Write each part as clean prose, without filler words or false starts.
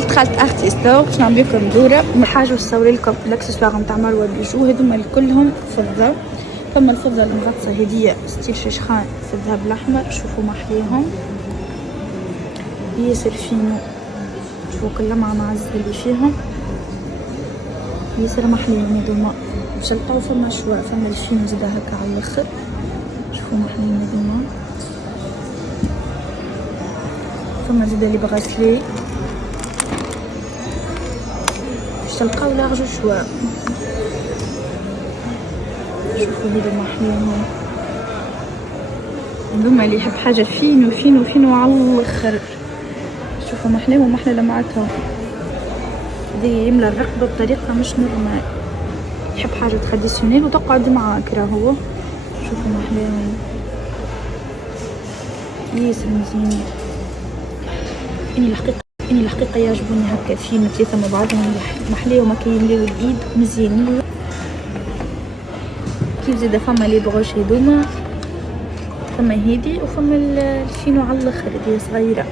دخلت ارتيستا باش نعمل لكم دوره حاجه ونصور لكم الاكسسوار نتاع مروه بيجو. هذوما كلهم فضه. فما الفضه المغطسه هديه ستيل شيشخان في الذهب الاحمر. شوفوا محليهم ياسر فينو. شوفوا كل مع معز اللي فيهم ياسر محليهم هذوما. باش نلقاو فما شوا فما الفينو زاده هكا على الاخر. شوفوا محليهم هذوما. فما زاده لي بغاسلي باش تلقاو لارج شوا. شوفوا هذا محليهم هذوما اللي يحب حاجه فينو فينو فينو على الاخر. شوفوا محليهم محلى لمعتهم دي يملى الرقبه بطريقه مش نورمال. يحب حاجه تراديسيونيل وتقعد معاك راهو. شوفوا محليهم ياسر مزيان. اني الحقيقه يعجبوني هكا فينو ثلاثه مع بعضهم محليهم هكا يمليو الايد مزيانين. كيف زاده فما لي بروش هذوما. فما هيدي وفما الفينو على الاخر هذه صغيره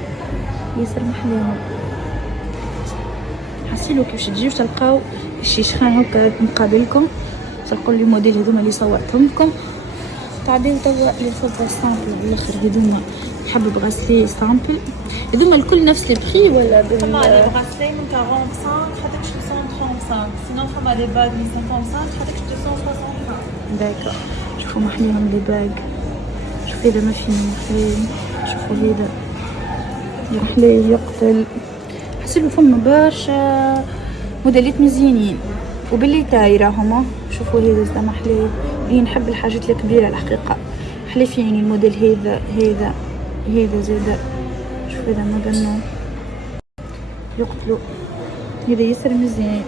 ياسر محليهم. حسيلو كيفاش تجيو تلقاو الشيشخان هكا مقابلكم. تلقاو لي موديل هذوما اللي صورتهم لكم. تعديو توا لي فوطو سامبل على الاخر هذوما. يحب بغاسلي سامبل هذوما الكل نفس البري ولا فما لي بغاسلي من 45 تحطكش 235 سينو فما لي باغ من 155 تحطكش 265. داكا. شوفوا محليهم لي باغ. شوفوا هذا ما فيه محلي. شوفوا هذا محلي يقتل. حسيلو فما برشا موديلات مزيانين وباللي تايره هما. شوفوا هذا زاد محلي. اللي نحب الحاجات الكبيره الحقيقه محلي فيني الموديل هذا زاد. شوف هذا مبنو يقتلوا. هذا ياسر مزيان.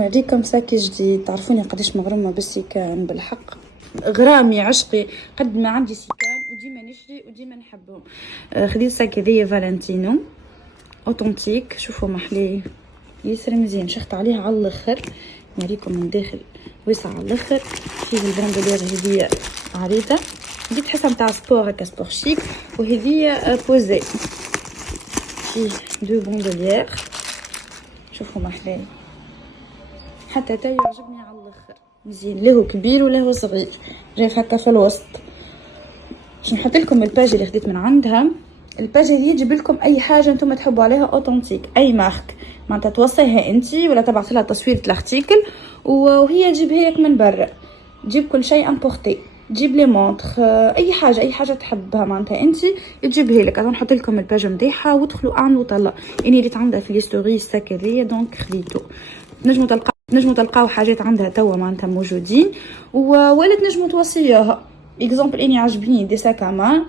نوريكم ساكي جديد. تعرفوني قداش مغرومه بالسيكان بالحق. غرامي عشقي قد ما عندي سيكان وديما نشري وديما نحبهم. خديت ساكي هذيا فالنتينو اوتنتيك. شوفوا محلي ياسر مزيان. شخت عليها على الاخر. نوريكم من داخل واسع على الاخر. فيه البراندولير هذيا عريضه. هذي تحسها نتاع سبور هكا سبور شيك. وهذيا بوزي فيه دو بوندولير. شوفوا محلي حتى تا يعجبني على الاخر مزيان. له كبير وله صغير جاي هكا في الوسط. باش نحط لكم الباج اللي خديت من عندها. الباج هذه تجيب لكم اي حاجه انتم تحبوا عليها اوتنتيك اي مارك معناتها توصيها انتي ولا تبعث لها تصويره الارتيكل وهي تجيبها لك من برا. تجيب كل شيء امبورتي. تجيب لي مونطخ اي حاجه تحبها معناتها انتي تجيبها لك. انا نحط لكم الباج نتاعها وادخلوا اعملوا طلع. اني ريت عندها في لي ستوري الساك هذيا دونك خديته. نجموا تلقاو حاجات عندها توا معناتها موجودين ولا تنجموا توصيوها. اكزامبل اني عجبني دي ساك امان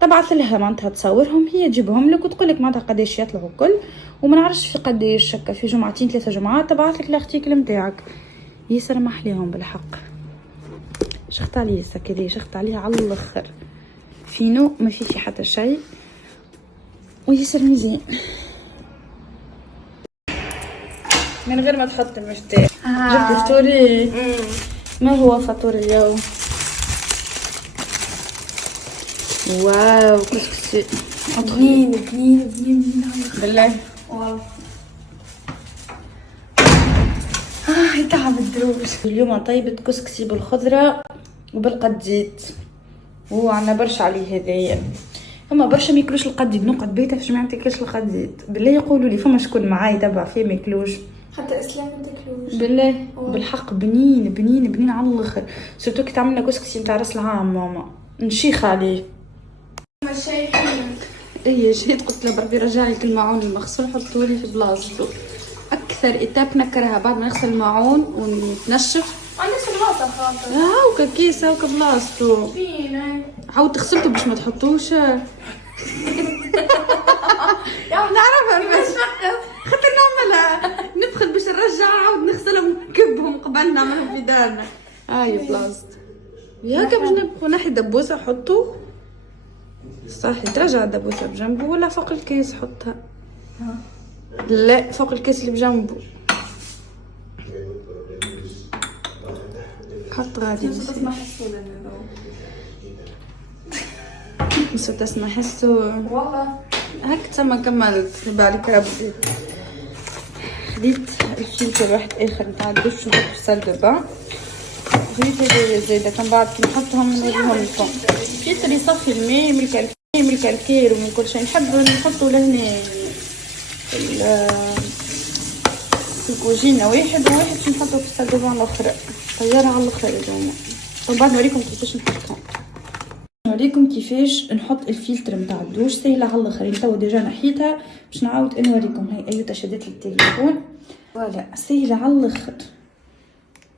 تبعث لها معناتها تصورهم هي تجيبهم لك وتقول لك معناتها قداش يطلعوا كل. وما نعرفش في قداش هكا في جمعتين 3 جمعات تبعث لك الارتيكل نتاعك. ياسر محليهم بالحق. شخت عليه الساك هذيا شخت عليها على الاخر. فينو ما فيه حتى شيء وياسر مزيان من غير ما تحط المفتاح. جبت فطوري. ما هو فطور اليوم؟ واو كسكسي بنين بالله. واو يتعب الدروس. اليوم طيبة كسكسي بالخضرة وبالقديد. وهو عنا برشا عليه هذايا. فما برشا ميكلوش القديد. نقعد بيتها فاش ما يعطيكش القديد بالله. يقولوا لي فما شكون معاي تبع فيه ميكلوش حتى اسلام متاكلوش بالله. بالحق بنين على الاخر. سورتو كي تعملنا كسكسي نتاع راس العام ماما نشيخ عليه. ماشي اي جيت قلت له بربي رجعي لك الماعون المغسول حطولي في بلاصتو. اكثر ايتاب نكرها بعد ما نغسل الماعون ونتنشف عندك في البلاصه خاطر هاوكا كيس هاوكا بلاصتو فين عاود غسلته باش ما تحطوش. يا نعرفها بس خاطر نعملها ندخل باش نرجع عاود نغسلهم ونكبهم قبل نعملهم في دارنا. هاي بلاصتي ياك باش نبقى نحي دبوسه حطو صحي. ترجع الدبوسه بجنبه ولا فوق الكيس حطها؟ لا فوق الكيس اللي بجنبه حط غادي. نسو تسمع حسو والله هاك تما كملت بالك ربي. خديت الفلتر واحد اخر نتاع الدش وحط في السال دو بان. خديت هذايا زايده كان بعد كي نحطهم نوريهم لكم. الفلتر يصفي الماء من الكالكير ومن كل شيء. نحب نحطو لهنا في الكوجينه واحد باش نحطو في السال دو بان الاخرى. طياره على الاخر اليوم. ومن بعد نوريكم كيفاش نحطهم. نوريكم كيفاش نحط الفلتر نتاع الدوش. سهله على الاخر. تو ديجا نحيتها باش نعاود نوريكم. هاي ايوتا شدت التليفون فوالا سهله على الاخر.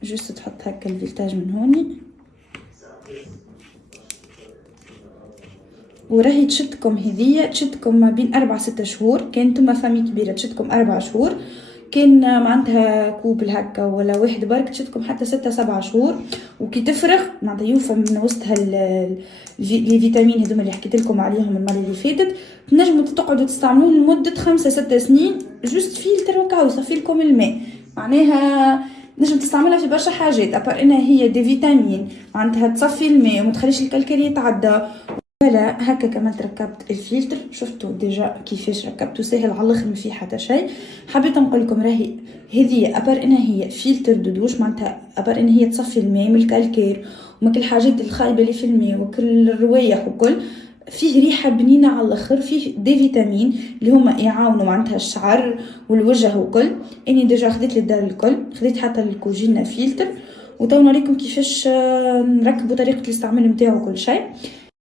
جوست تحط هكا الفيلتاج من هوني وراهي تشدكم. هذيا تشدكم ما بين 4-6 شهور. كان نتوما فامي كبيره تشدكم 4 شهور. كان معناتها كوبل هكا ولا واحد برك تشدكم حتى 6-7 شهور. وكي تفرغ معناتها يوفى من وسطها لي فيتامين هذوما اللي حكيت لكم عليهم المره اللي فاتت. تنجموا تقعدوا تستعملوه لمده 5-6 سنين. جوست فلتر وكاو يصفي لكم الماء. معناها نجم تستعملها في برشا حاجات ابار انها هي دي فيتامين معناتها تصفي الماء وما تخليش الكالكري يتعدى. ولا هكا كمان ركبت الفلتر. شفتوا ديجا كيفاش ركبته سهل على الاخر ما فيه حتى شيء. حبيت نقول لكم راهي هذه ابار انها هي فلتر دودوش معناتها ابار ان هي تصفي الماء من الكالكير وما كل الحاجات الخايبه اللي في الماء وكل الروايح وكل. فيه ريحه بنينه على الاخر. فيه دي فيتامين اللي هما يعاونوا معناتها الشعر والوجه وكل. اني ديجا خديت للدار الكل. خديت حتى الكوجينا فلتر. وتو نوريكم كيفاش نركبوا طريقه الاستعمال نتاعو وكل شيء.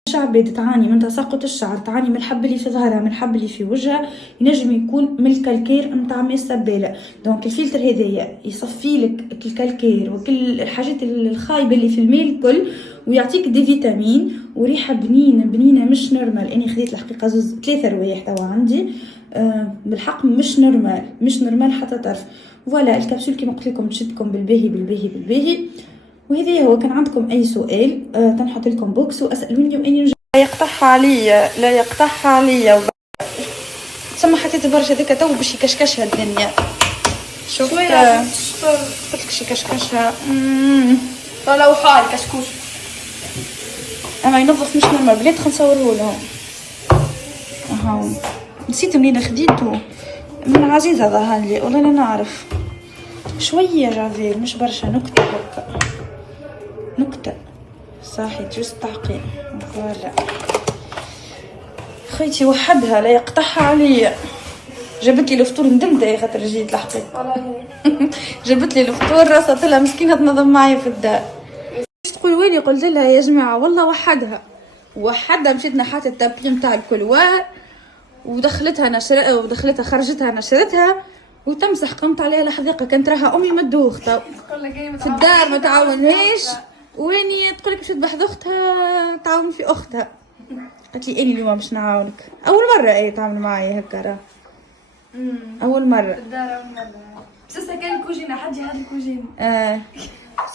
الشعب تعاني من تساقط الشعر تعاني من الحب اللي في ظهرها من الحب اللي في وجهها ينجم يكون من الكالكير نتاع ماء السباله. دونك الفلتر هذايا يصفي لك الكالكير وكل الحاجات الخايبه اللي في الماء الكل ويعطيك دي فيتامين وريحه بنينه مش نورمال. اني خديت الحقيقه 3 روايح توا عندي بالحق مش نورمال حتى طرف. فوالا الكبسول كيما قلت لكم تشدكم بالباهي. وهذا هو. كان عندكم اي سؤال تنحط لكم بوكس واسالوني واني لا يقطعها عليا تسمى حطيت برشا هذيك تو باش يكشكشها الدنيا. شوف قلت لك شي كشكشها طلعوا حال كشكوش اما ينظف مش نورمال. بلاد خلينا نصوروه لهم. اهو نسيت منين خديته من عزيزه ظهر لي والله لا نعرف. شويه جافيل مش برشا نكته هكا نكته صاحي جوست تعقيم. فوالا خيتي وحدها لا يقطعها عليا. جابت لي الفطور ندمت يا خاطر جيت الحقيقه. جابت لي الفطور راسها طلع مسكينه تنظم معايا في الدار. تقول ويلي قلت لها يا جماعه والله وحدها مشيت نحات التابلي نتاع الكلوار ودخلتها خرجتها نشرتها وتمسح قمت عليها الحديقه. كانت راها امي مدوخته في الدار ما تعاونهاش. ويني تقول لك باش تذبح اختها تعاون في اختها. قالت لي اني اليوم باش نعاونك. اول مره تعمل معايا هكا راه اول مره في الدار اول مره. بس كان الكوجينه حد هاد الكوجينه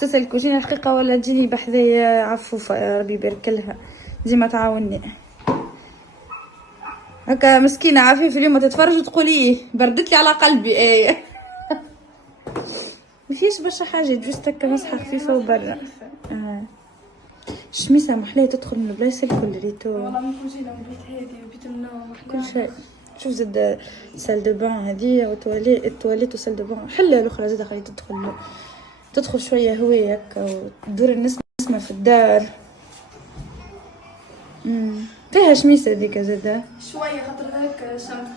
سوسه الكوجينه الحقيقه ولا تجيني بحذايا عفوفه يا ربي يبارك لها ديما تعاوني هكا مسكينه عفيفه اليوم تتفرج وتقولي بردت لي على قلبي ما فيش برشا حاجه جوست هكا مسحه خفيفه وبرا. الشميسه محليه تدخل من البلايص الكل ريتو والله من كوجينه وبيت هادي وبيت النوم كل شيء. شوف زاد سال دو بان هذه والتواليت وسال دو بان حله الاخرى زاد خلي تدخل شويه هوايه هكا وتدور النسمه في الدار. فيها شميسه هذيك زاده شويه خاطر ذاك شمس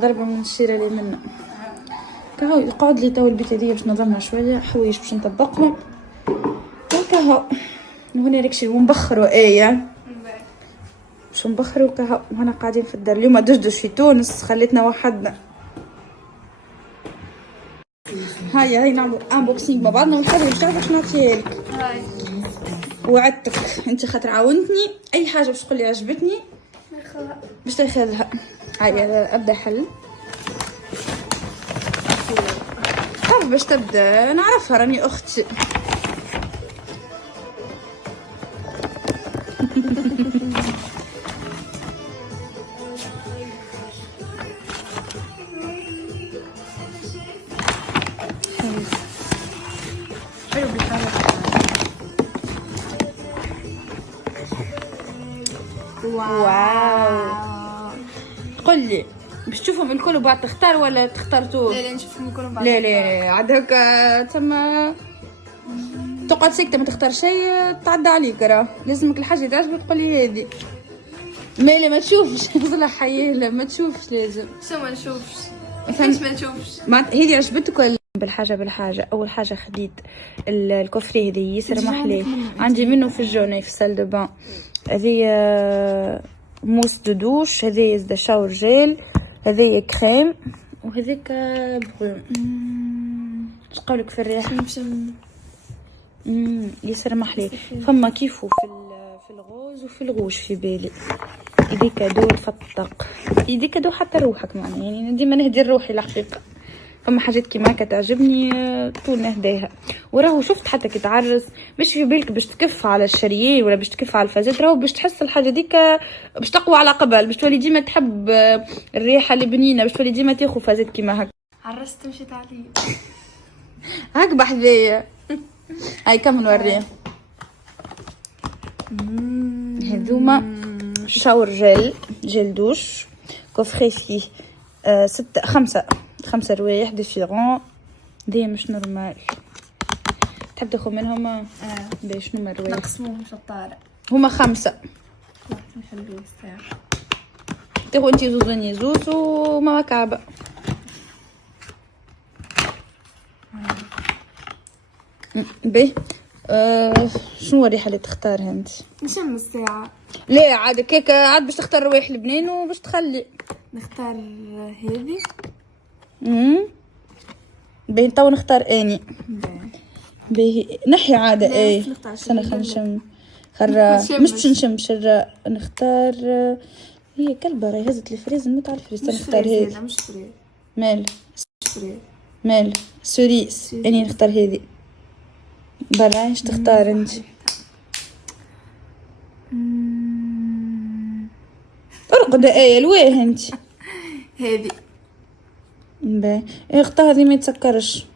ضربه من الشيره اللي منه. كهو يقعد لي تو البيت هذيا باش نظمها شويه حوايج باش نطبقهم وكهو هنا ركشي ونبخروا باش نبخروا كهو. هنا قاعدين في الدار اليوم دشدش في تونس خليتنا وحدنا. هاي نعمل انبوكسينغ مع بعضنا ونحاول باش نعطيها لك. هاي وعدتك انت خاطر عاونتني اي حاجه باش تقولي عجبتني باش تاخذها. هاي ابدا حل كيف باش تبدا؟ نعرفها راني اختي. حلو بالحالة. واو. قل لي باش تشوفهم الكل وبعد تختار ولا تختار لا نشوفهم الكل بعد. لا عاد هكا تما تقعد ساكته ما تختار شيء تعدى عليك. راه لازمك الحاجه تعجبك تقول لي هذه. مالي ما تشوفش والله حيه لا ما تشوفش لازم. شو ما نشوفش؟ كيفاش ما نشوفش؟ هذه عجبتك ولا؟ بالحاجه اول حاجه خديت الكوفري هذه ياسر محليه عندي منه في الجوني في سال دو بان. هذه موس دو دوش، هذه زد شاور جيل، هذه كريم، وهذيك بغون. اش قولك في الريحه؟ ياسر محلي. فما كيفو في الغوز وفي الغوش في بالي. يدي كادو تفتق، يدي كادو حتى روحك معنا يعني ديما نهدي روحي الحقيقه. فما حاجات كيما هكا تعجبني طول نهداها. وراهو شفت حتى كي تعرس مش في بالك باش تكف على الشريين ولا باش تكف على الفازات، راهو باش تحس الحاجه ديك باش تقوى على قبل، باش تولي ديما تحب الريحه البنينه، باش تولي ديما تاخذ فازات كيما هكا. عرست مشيت عليه هاك بحذايا. هاي كم نوريه. هذوما شاور جيل دوش كوفري فيه 5 روايح ديفيرون. دي مش نورمال. تحب تاخذ منهم؟ باش شنو الروايح؟ نقسموهم شطاره. هما 5. نحلو الساعه. تاخذ انتي زوز اني زوز وماما كعبه. باهي. شنو الريحه اللي تختارها انت؟ نشم الساعه. لا عاد كيك عاد باش تختار روايح لبنان وباش تخلي. نختار هذه. باهي تو نختار اني. باهي نحي عاده ايه. سنه خنشم مش نشم شرا. نختار هي كلبه راهي هزت الفريز نموت على الفريز. نختار هذه. مش فري. مال سوريس. اني نختار هذه. برا ايش تختار انت؟ ارقد ايه الويه انت. هذه. باهي اختار هذه ما يتسكرش.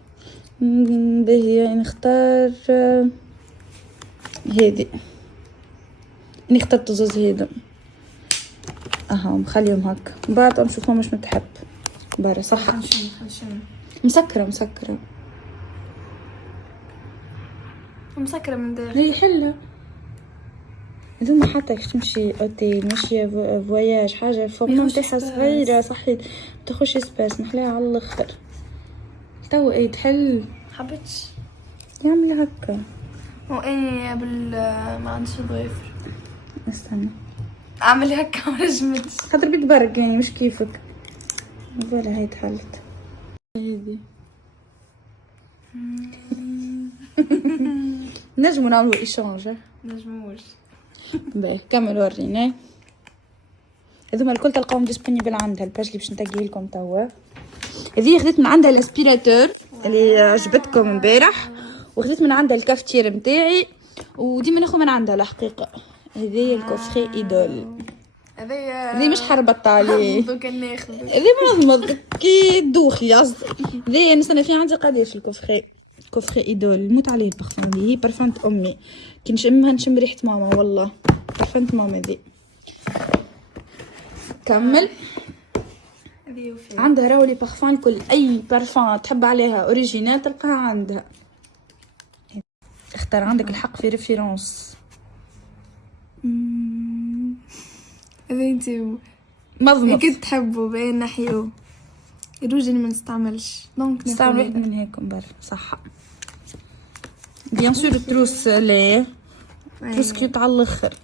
باهي نختار هذه. اني اخترت زوز هذا. اها مخليهم هكا بعد نشوفهم مش متحب برا صح. خنشم مسكره مسكره من داخل. هي حلة. هذوما حتى كش تمشي اوتيل ماشية فواياج حاجة فوق نتاعها صغيرة صحيت تخش سباس محلاها على الاخر. تو ايه تحل حبتش يعمل هكا. واني ما عنديش ضوافر. استنى اعمل هكا ما نجمتش خاطر بيتبرك يعني مش كيفك. ولا هي تحلت هذي. نجمو نعملو ايشانج. نجموش. باهي كمل ورينا. هذوما الكل تلقاهم ديسبونيبل عندها الباج اللي باش نتقيه لكم توا. هذه خديت من عندها الاسبيراتور اللي عجبتكم امبارح، وخديت من عندها الكافتير نتاعي، وديما ناخذ من عندها الحقيقه. هذه الكوفري ايدول. هذه مش حربت عليه. هذه منظمه كي دوخي قصدي. هذه نستنى في عندي قداش الكوفري ايدول نموت عليه البارفان. هي بارفانت امي كي نشمها نشم ريحه ماما والله. بارفانت ماما ذي. كمل. عندها راهو لي بارفان الكل. اي بارفان تحب عليها اوريجينال تلقاها عندها. اختار عندك الحق في ريفيرونس. هذا انتي مضمض كنت تحبه باين نحيوه. الروج اللي ما نستعملش دونك نستعمل واحد من هيك برا صح. بيان سور التروس ليه تروس كيوت على الاخر.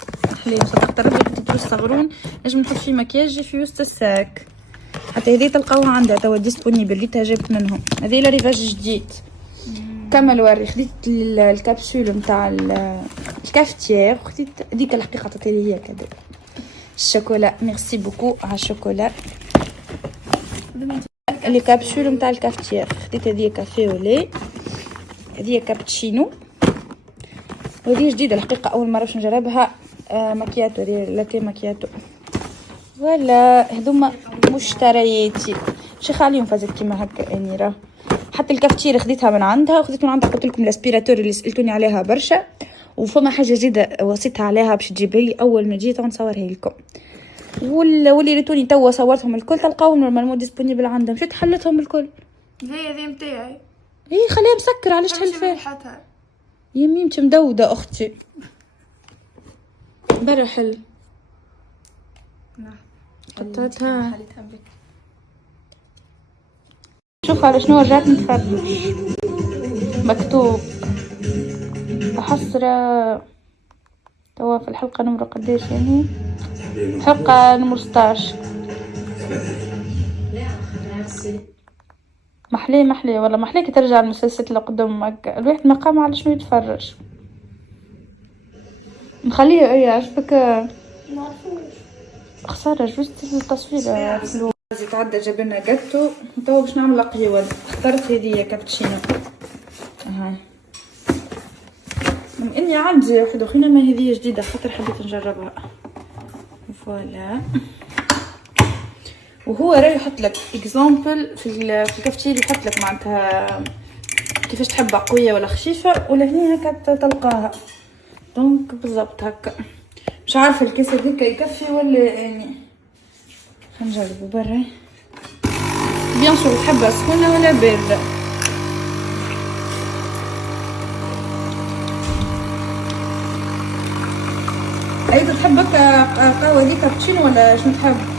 حليو صدقت ربي تروس صغرون نجم نحط فيه مكياج في وسط الساك. حتى هذه تلقاوها عندها توا ديسبونيبل ليتها جابت منهم. هذه لا ريفاج جديد. كمل وري. خديت الكابسول نتاع الكافتير وخديت هذيك الحقيقه تعطيلي هي كذا الشوكولا. ميرسي بوكو على الشوكولا. اللي كابسول نتاع الكافتير. خديت هذه كافيه ولي، هذه كابتشينو، وهذه جديده الحقيقه اول مره باش نجربها. ماكياتو، هذه لاتيه ماكياتو. ولا هذوما مشترياتي شيخ عليهم فازت كيما هكا يعني. راه حتى الكافتير خديتها من عندها، وخديت من عندها قلت لكم الاسبيراتور اللي سالتوني عليها برشا. وفما حاجه جديده وصيتها عليها باش تجيبها لي اول ما جيت نصورها لكم. واللي ريتوني توا صورتهم الكل تلقاوهم نورمالمون ديسبونيبل عندهم. شفت حلتهم الكل. هذه نتاعي. ايه خليها مسكر، علاش تحل فيها؟ يميمتي مدوده اختي برا حل. قطعتها. شوف على شنو رجعت نتفرج. مكتوب حسرة توا في الحلقة نمرة قديش يعني؟ الحلقة نمرة 16. محلي والله محلي كي ترجع المسلسل اللي قدامك الواحد مقام على شنو يتفرج. نخليه ايه عجبك؟ خسارة جوزت التصوير فلوس. تعدى جبنا جاتو وتوا باش نعمل قهوة. اخترت هذه كابتشينو هاي، من اني عندي واحدة اخرى ما هذه جديدة خاطر حبيت نجربها. فوالا. وهو راه يحط لك اكزامبل في الكافتير، يحط لك معناتها كيفاش تحبها قويه ولا خفيفه، ولا هنا هكا تلقاها دونك بالضبط هكا. مش عارفه الكيس هذيك يكفي ولا يعني. نجربو برا بيان سور. تحبها سخونه ولا بارده؟ ايضا تحب هكا قهوه هذيك كابتشينو ولا شنو تحب؟